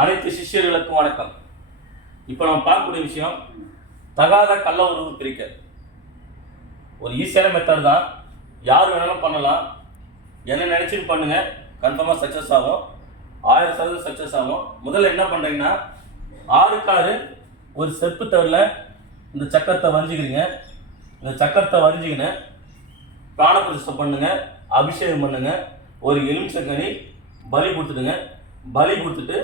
அனைத்து சிஷ்யர்களுக்கும் வணக்கம். இப்போ நம்ம பார்க்கக்கூடிய விஷயம் தகாத கள்ள உறவு பிரிக்க. ஒரு ஈஸியான மெத்தட் தான், யார் வேணாலும் பண்ணலாம். என்ன நினச்சிட்டு பண்ணுங்க, கன்ஃபார்மாக சக்ஸஸ் ஆகும். 1000% சக்ஸஸ் ஆகும். முதல்ல என்ன பண்ணுறீங்கன்னா, 6 ஒரு செப்பு தவிர இந்த சக்கரத்தை வரைஞ்சிக்கிறீங்க. இந்த சக்கரத்தை வரைஞ்சிக்கின்னு பிராணபிரதிஷ்டை பண்ணுங்க, அபிஷேகம் பண்ணுங்க. ஒரு எலுமிச்சங்கனி பலி கொடுத்துடுங்க. பலி கொடுத்துட்டு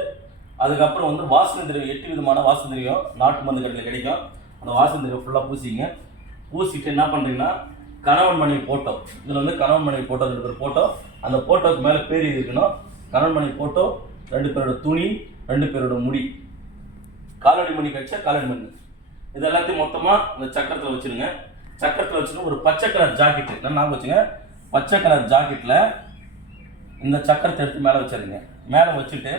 அதுக்கப்புறம் வாசனை திரவியம், 8 விதமான வாசனை திரவியம் நாட்டு மருந்து கடையில் கிடைக்கும். அந்த வாசனை திரவியம் ஃபுல்லாக பூசிங்க. பூசிட்டு என்ன பண்ணுறீங்கன்னா, கணவன் மனைவி போட்டோ, இதில் கணவன் மனைவி போட்டோ 2 பேர் போட்டோ, அந்த போட்டோவுக்கு மேலே பேர் இருக்கணும். கணவன் மனைவி போட்டோ, 2 பேரோட துணி, 2 பேரோட முடி, காலடி மணி கட்சா காலடி மணி, இது எல்லாத்தையும் மொத்தமாக இந்த சக்கரத்தில் வச்சுருங்க. சக்கரத்தில் வச்சுட்டு ஒரு பச்சை கலர் ஜாக்கெட்டு, என்ன ஞாபகம் வச்சுங்க, பச்சை கலர் ஜாக்கெட்டில் இந்த சக்கரத்தை எடுத்து மேலே வச்சுருங்க. மேலே வச்சுட்டு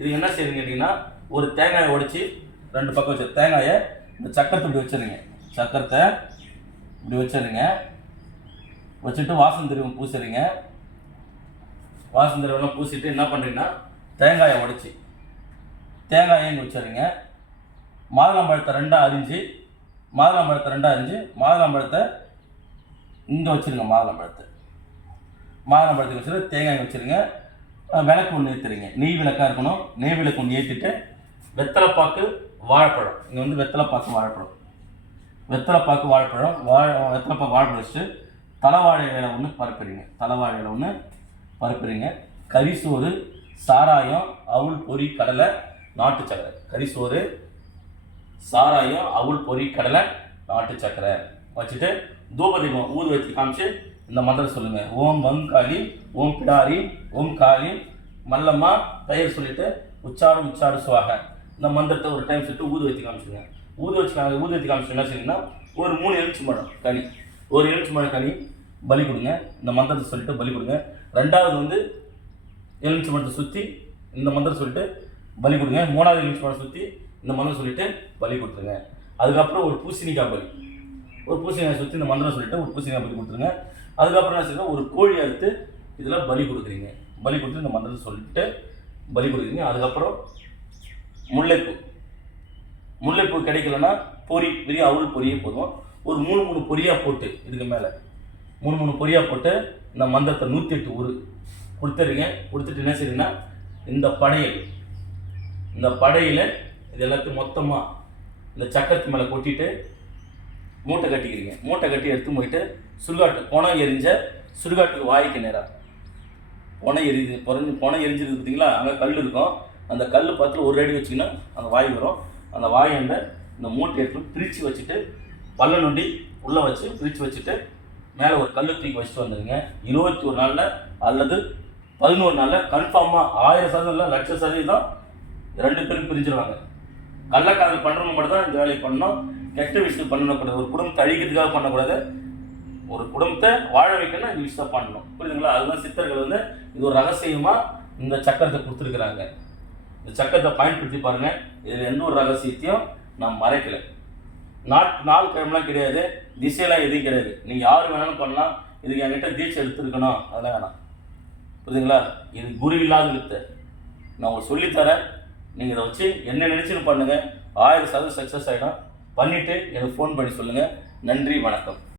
இது என்ன செய்யுங்க கேட்டிங்கன்னா, ஒரு தேங்காயை உடைச்சி 2 பக்கம் வச்சு தேங்காயை இந்த சக்கரத்தை இப்படி வச்சுருங்க. சக்கரத்தை இப்படி வச்சுருங்க. வச்சுட்டு வாசனை திரவியம் பூசுறீங்க. வாசனை திரவியம்லாம் பூசிட்டு என்ன பண்ணுறீங்கன்னா, தேங்காயை உடைச்சி தேங்காயை இங்கே வச்சுருங்க. மாதுளம்பழத்தை 2 அரிஞ்சு மாதுளம்பழத்தை இங்கே வச்சுருங்க. மாதுளம்பழத்தை வச்சுட்டு தேங்காய் வச்சுருங்க. விளக்கு ஒன்று ஏற்றுறீங்க. நெய் விளக்காக இருக்கணும். நெய் விளக்கு ஒன்று ஏற்றிட்டு வெத்தலைப்பாக்கு வாழைப்பழம், இங்கே வெத்தலைப்பாக்கு வாழைப்பழம், வெத்தலைப்பாக்கு வச்சுட்டு தலைவாழை இலை ஒன்று பரப்புறீங்க. கரிசோறு, சாராயம், அவுள், பொரி, கடலை, நாட்டு சக்கரை. கரிசோறு, சாராயம், அவுள், பொரி, கடலை, நாட்டு சக்கரை வச்சுட்டு தூபதீபம் ஊது வச்சு காமிச்சு இந்த மந்திரம் சொல்லுங்கள். ஓம் வங்காளி, ஓம் பிடாரி, ஓம் காளி, மல்லம்மா பெயர் சொல்லிட்டு உச்சாடு சுவாக இந்த மந்திரத்தை ஒரு டைம் சொல்லிட்டு ஊது வச்சு காமிச்சுங்க. ஊது வச்சு காமிச்சு என்ன செய்யுங்கன்னா, ஒரு 3 எலுமிச்சம்பழம் கனி, ஒரு எலுமிச்சம்பழம் கனி பலி கொடுங்க. இந்த மந்திரத்தை சொல்லிட்டு பலி கொடுங்க. 2வது எலுமிச்சம்பழத்தை சுற்றி இந்த மந்திரம் சொல்லிட்டு பலி கொடுங்க. 3வது எலுமிச்சம்பழம் சுற்றி இந்த மந்திரம் சொல்லிட்டு பலி கொடுத்துருங்க. அதுக்கப்புறம் ஒரு பூசணிக்காய் பலி, ஒரு பூசணிக்காய் சுற்றி இந்த மந்திரம் சொல்லிட்டு ஒரு பூசணிக்காய் பலி கொடுத்துருங்க. அதுக்கப்புறம் என்ன செய்யணும், ஒரு கோழி அறுத்து இதில் பலி கொடுக்குறீங்க. பலி கொடுத்து இந்த மந்திரத்தை சொல்லிட்டு பலி கொடுக்குறீங்க. அதுக்கப்புறம் முல்லைப்பூ கிடைக்கலன்னா பொரி, பெரிய அவுள் பொரியே போதும். ஒரு 3 பொரியாக போட்டு இதுக்கு மேலே 3 பொரியாக போட்டு இந்த மந்திரத்தை 108 ஊர் கொடுத்துறீங்க. கொடுத்துட்டு என்ன செய்யுங்கன்னா, இந்த படையில் இது எல்லாத்தையும் மொத்தமாக இந்த சக்கரத்து மேலே கொட்டிட்டு மூட்டை கட்டிக்கிறீங்க. மூட்டை கட்டி எடுத்து போயிட்டு சுடுகாட்டு, புனம் எரிஞ்ச சுடுகாட்டுக்கு வாய்க்கு நேராக புனம் எரிஞ்சிருக்கு பார்த்தீங்களா, அங்கே கல் இருக்கும். அந்த கல் பார்த்து ஒரு அடி வச்சிங்கன்னா அந்த வாய் வரும். அந்த வாயண்ட இந்த மூட்டை எடுத்து பிரித்து வச்சுட்டு பல்ல நொண்டி உள்ளே வச்சு பிரித்து வச்சுட்டு மேலே ஒரு கல் தூக்கி வச்சுட்டு வந்துடுங்க. 21 நாளில் அல்லது 11 நாளில் கன்ஃபார்மாக 1000% இல்லை, 1,00,000% 2 பேரும் பிரிஞ்சிருவாங்க. கள்ளக்காதல் பண்ணுறவங்க மட்டும் தான் இந்த வேலையை பண்ணணும். கெட்ட விஷயம் பண்ணக்கூடாது. ஒரு குடும்பத்தை அழிக்கிறதுக்காக பண்ணக்கூடாது. ஒரு குடும்பத்தை வாழ வைக்கணும்னா இந்த விஷயம் பண்ணணும். புரியுதுங்களா? அதுதான் சித்தர்கள் இது ஒரு ரகசியமாக இந்த சக்கரத்தை கொடுத்துருக்குறாங்க. இந்த சக்கரத்தை பயன்படுத்தி பாருங்கள். இதில் எந்த ஒரு ரகசியத்தையும் நான் மறைக்கலை. நாள் கிழமெலாம் கிடையாது, திசையெல்லாம் எதுவும் கிடையாது. நீங்கள் யார் வேணாலும் பண்ணலாம். இதுக்கு என்கிட்ட தீட்சை எடுத்துருக்கணும் அதெல்லாம் வேணாம். புரியுதுங்களா? இது குரு இல்லாத வித்தை. நான் உங்களுக்கு சொல்லித்தரேன். நீங்கள் இதை வச்சு என்ன நினச்சின்னு பண்ணுங்கள். 1000% சக்ஸஸ் ஆகிடும். பண்ணிவிட்டு எனக்கு ஃபோன் பண்ணி சொல்லுங்கள். நன்றி, வணக்கம்.